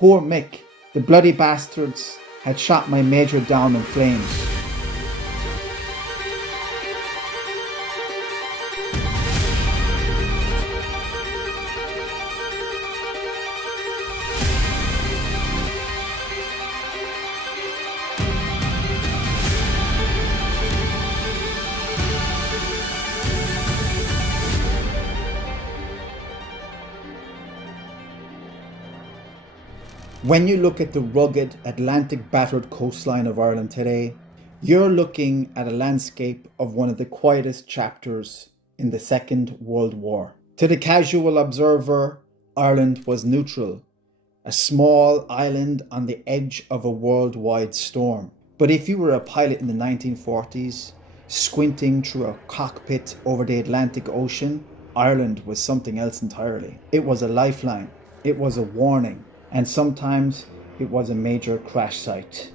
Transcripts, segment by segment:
Poor Mick, the bloody bastards had shot my major down in flames. When you look at the rugged Atlantic battered coastline of Ireland today, you're looking at a landscape of one of the quietest chapters in the Second World War. To the casual observer, Ireland was neutral, a small island on the edge of a worldwide storm. But if you were a pilot in the 1940s, squinting through a cockpit over the Atlantic Ocean, Ireland was something else entirely. It was a lifeline, it was a warning, and sometimes it was a major crash site.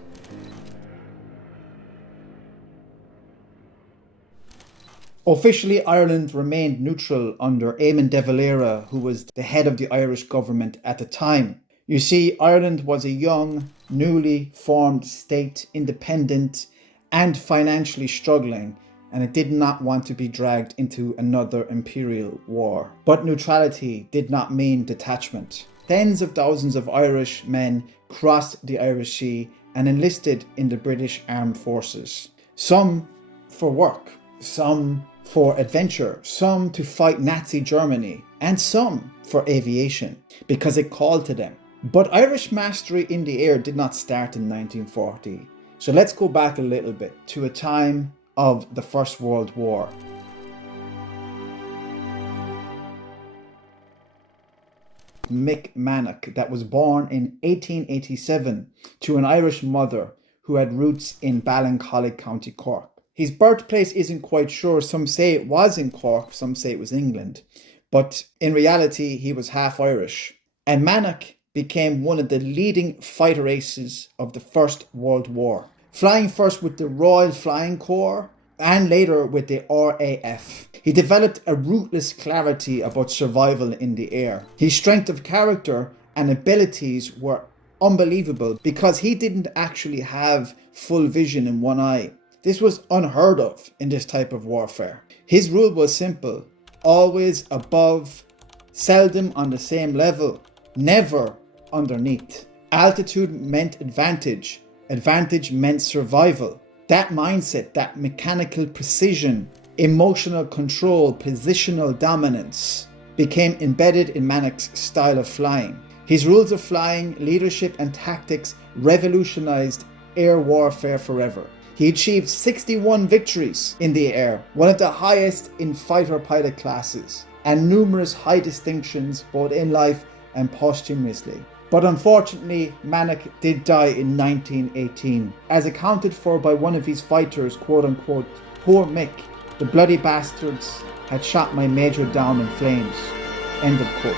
Officially, Ireland remained neutral under Éamon de Valera, who was the head of the Irish government at the time. You see, Ireland was a young, newly formed state, independent and financially struggling, and it did not want to be dragged into another imperial war. But neutrality did not mean detachment. Tens of thousands of Irish men crossed the Irish Sea and enlisted in the British Armed Forces. Some for work, some for adventure, some to fight Nazi Germany, and some for aviation, because it called to them. But Irish mastery in the air did not start in 1940. So let's go back a little bit to a time of the First World War. Mick Mannock, that was born in 1887 to an Irish mother who had roots in Ballincollig, County Cork. His birthplace isn't quite sure. Some say it was in Cork, some say it was England. But in reality, he was half Irish. And Mannock became one of the leading fighter aces of the First World War, flying first with the Royal Flying Corps and later with the RAF. He developed a ruthless clarity about survival in the air. His strength of character and abilities were unbelievable because he didn't actually have full vision in one eye. This was unheard of in this type of warfare. His rule was simple: always above, seldom on the same level, never underneath. Altitude meant advantage. Advantage meant survival. That mindset, that mechanical precision, emotional control, positional dominance became embedded in Mannock's style of flying. His rules of flying, leadership and tactics revolutionized air warfare forever. He achieved 61 victories in the air, one of the highest in fighter pilot classes, and numerous high distinctions both in life and posthumously. But unfortunately, Mannock did die in 1918, as accounted for by one of his fighters, quote unquote, "Poor Mick, the bloody bastards had shot my major down in flames," end of quote.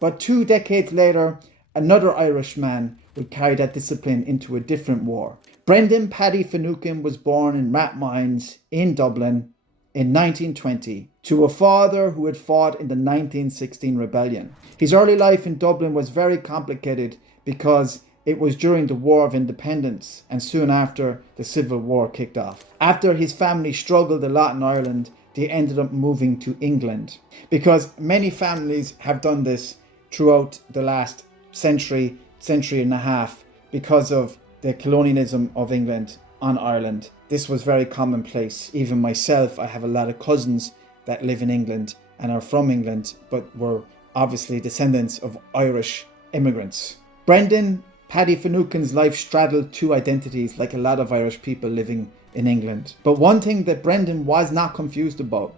But 2 decades later, another Irishman would carry that discipline into a different war. Brendan Paddy Finucane was born in Rathmines in Dublin in 1920 to a father who had fought in the 1916 rebellion. His early life in Dublin was very complicated because it was during the War of Independence and soon after the Civil War kicked off. After his family struggled a lot in Ireland, they ended up moving to England, because many families have done this throughout the last century and a half because of the colonialism of England on Ireland. This was very commonplace. Even myself, I have a lot of cousins that live in England and are from England, but were obviously descendants of Irish immigrants. Brendan Paddy Finucane's life straddled 2 identities like a lot of Irish people living in England. But one thing that Brendan was not confused about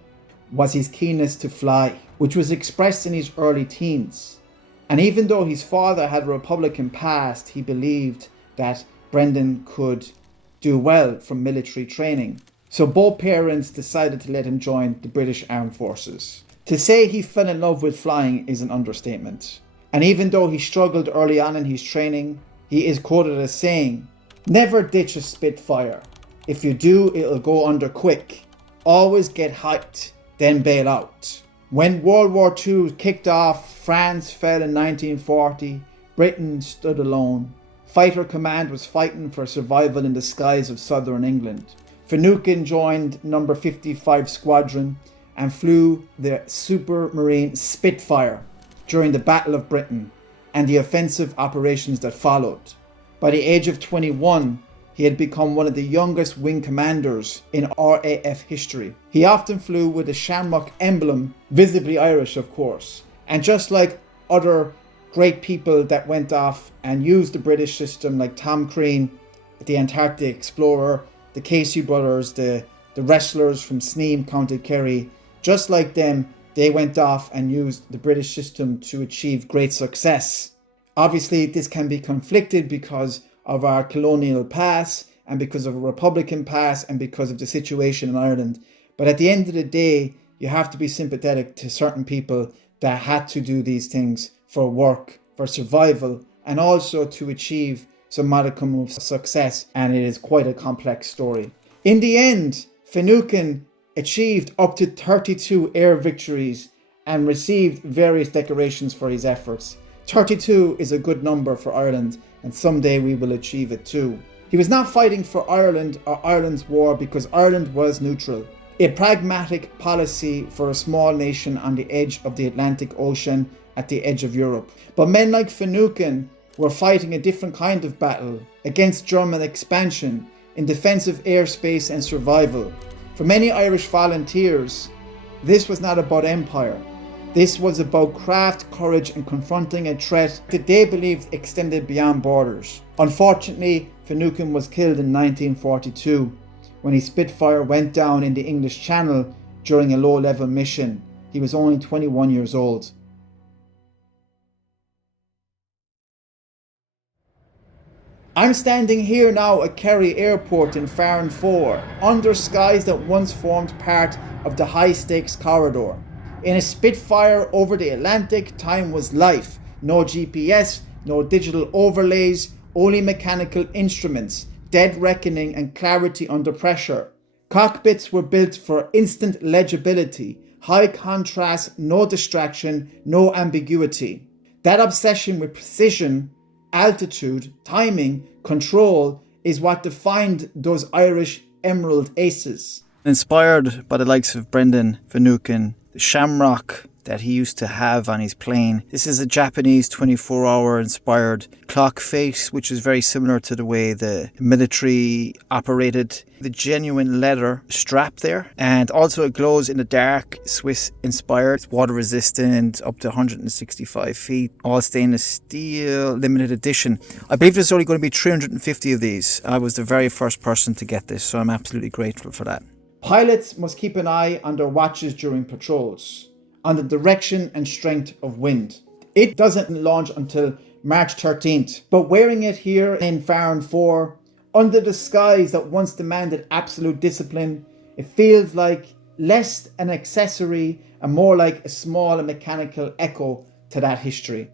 was his keenness to fly, which was expressed in his early teens. And even though his father had a Republican past, he believed that Brendan could do well from military training. So both parents decided to let him join the British Armed Forces. To say he fell in love with flying is an understatement. And even though he struggled early on in his training, he is quoted as saying, "Never ditch a Spitfire. If you do, it'll go under quick. Always get hyped, then bail out. When World War II kicked off, France fell in 1940, Britain stood alone. Fighter Command was fighting for survival in the skies of southern England. Finucane joined No. 55 Squadron and flew the Supermarine Spitfire during the Battle of Britain and the offensive operations that followed. By the age of 21, he had become one of the youngest wing commanders in RAF history. He often flew with the Shamrock emblem, visibly Irish of course. And just like other great people that went off and used the British system, like Tom Crean, the Antarctic Explorer, the Casey brothers, the wrestlers from Sneem, County Kerry, just like them, they went off and used the British system to achieve great success. Obviously, this can be conflicted because of our colonial past and because of a Republican past and because of the situation in Ireland. But at the end of the day, you have to be sympathetic to certain people that had to do these things for work, for survival, and also to achieve some modicum of success. And it is quite a complex story. In the end, Finucane achieved up to 32 air victories and received various decorations for his efforts. 32 is a good number for Ireland, and someday we will achieve it too. He was not fighting for Ireland or Ireland's war because Ireland was neutral, a pragmatic policy for a small nation on the edge of the Atlantic Ocean at the edge of Europe. But men like Finucane were fighting a different kind of battle against German expansion in defensive airspace and survival. For many Irish volunteers, this was not about empire. This was about craft, courage, and confronting a threat that they believed extended beyond borders. Unfortunately, Finucane was killed in 1942 when his Spitfire went down in the English Channel during a low-level mission. He was only 21 years old. I'm standing here now at Kerry Airport in Farran 4, under skies that once formed part of the high-stakes corridor. In a Spitfire over the Atlantic, time was life. No GPS, no digital overlays, only mechanical instruments, dead reckoning and clarity under pressure. Cockpits were built for instant legibility, high contrast, no distraction, no ambiguity. That obsession with precision, altitude, timing, control is what defined those Irish Emerald Aces. Inspired by the likes of Brendan Finucane, the Shamrock that he used to have on his plane. This is a Japanese 24-hour inspired clock face, which is very similar to the way the military operated. The genuine leather strap there, and also it glows in the dark, Swiss inspired. It's water resistant, up to 165 feet, all stainless steel, limited edition. I believe there's only going to be 350 of these. I was the very first person to get this, so I'm absolutely grateful for that. Pilots must keep an eye on their watches during patrols, on the direction and strength of wind. It doesn't launch until March 13th, but wearing it here in Farran 4, under the skies that once demanded absolute discipline, it feels like less an accessory and more like a small and mechanical echo to that history.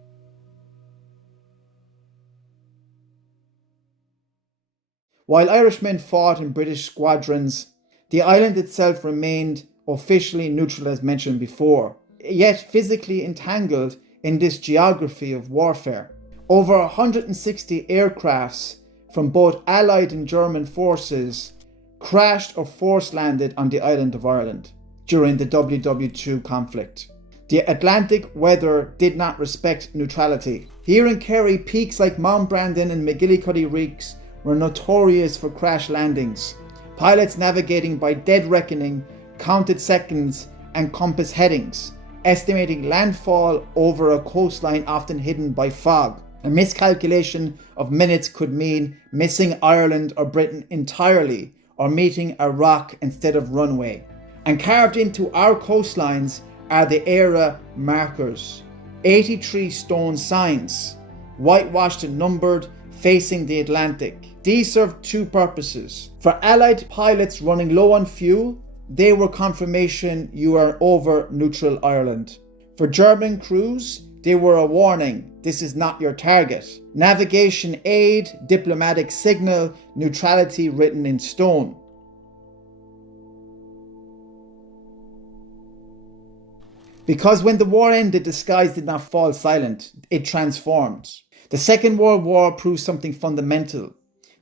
While Irishmen fought in British squadrons, the island itself remained officially neutral as mentioned before, yet physically entangled in this geography of warfare. Over 160 aircrafts from both Allied and German forces crashed or force landed on the island of Ireland during the WW2 conflict. The Atlantic weather did not respect neutrality. Here in Kerry, peaks like Mount Brandon and McGillicuddy Reeks were notorious for crash landings. Pilots navigating by dead reckoning, counted seconds and compass headings, estimating landfall over a coastline often hidden by fog. A miscalculation of minutes could mean missing Ireland or Britain entirely, or meeting a rock instead of runway. And carved into our coastlines are the Éire markers, 83 stone signs, whitewashed and numbered, facing the Atlantic. These served two purposes. For Allied pilots running low on fuel, they were confirmation you are over neutral Ireland. For German crews, they were a warning, this is not your target. Navigation aid, diplomatic signal, neutrality written in stone. Because when the war ended, the skies did not fall silent, it transformed. The Second World War proved something fundamental.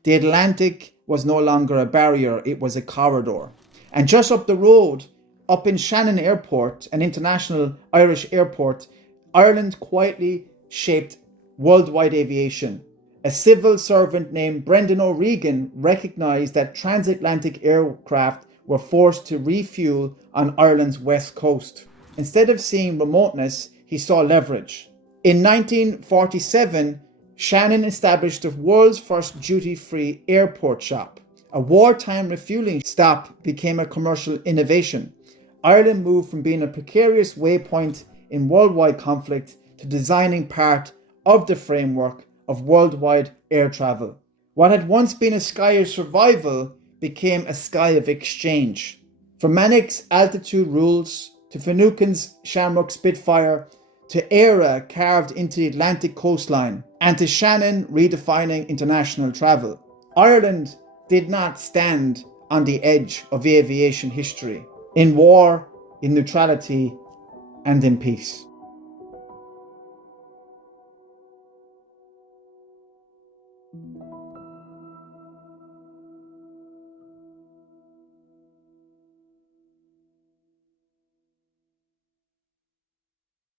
The Atlantic was no longer a barrier, it was a corridor. And just up the road, up in Shannon Airport, an international Irish airport, Ireland quietly shaped worldwide aviation. A civil servant named Brendan O'Regan recognised that transatlantic aircraft were forced to refuel on Ireland's west coast. Instead of seeing remoteness, he saw leverage. In 1947, Shannon established the world's first duty-free airport shop. A wartime refueling stop became a commercial innovation. Ireland moved from being a precarious waypoint in worldwide conflict to designing part of the framework of worldwide air travel. What had once been a sky of survival became a sky of exchange. From Mannock's altitude rules to Finucane's Shamrock Spitfire to Éire carved into the Atlantic coastline and to Shannon redefining international travel, Ireland did not stand on the edge of aviation history, in war, in neutrality, and in peace.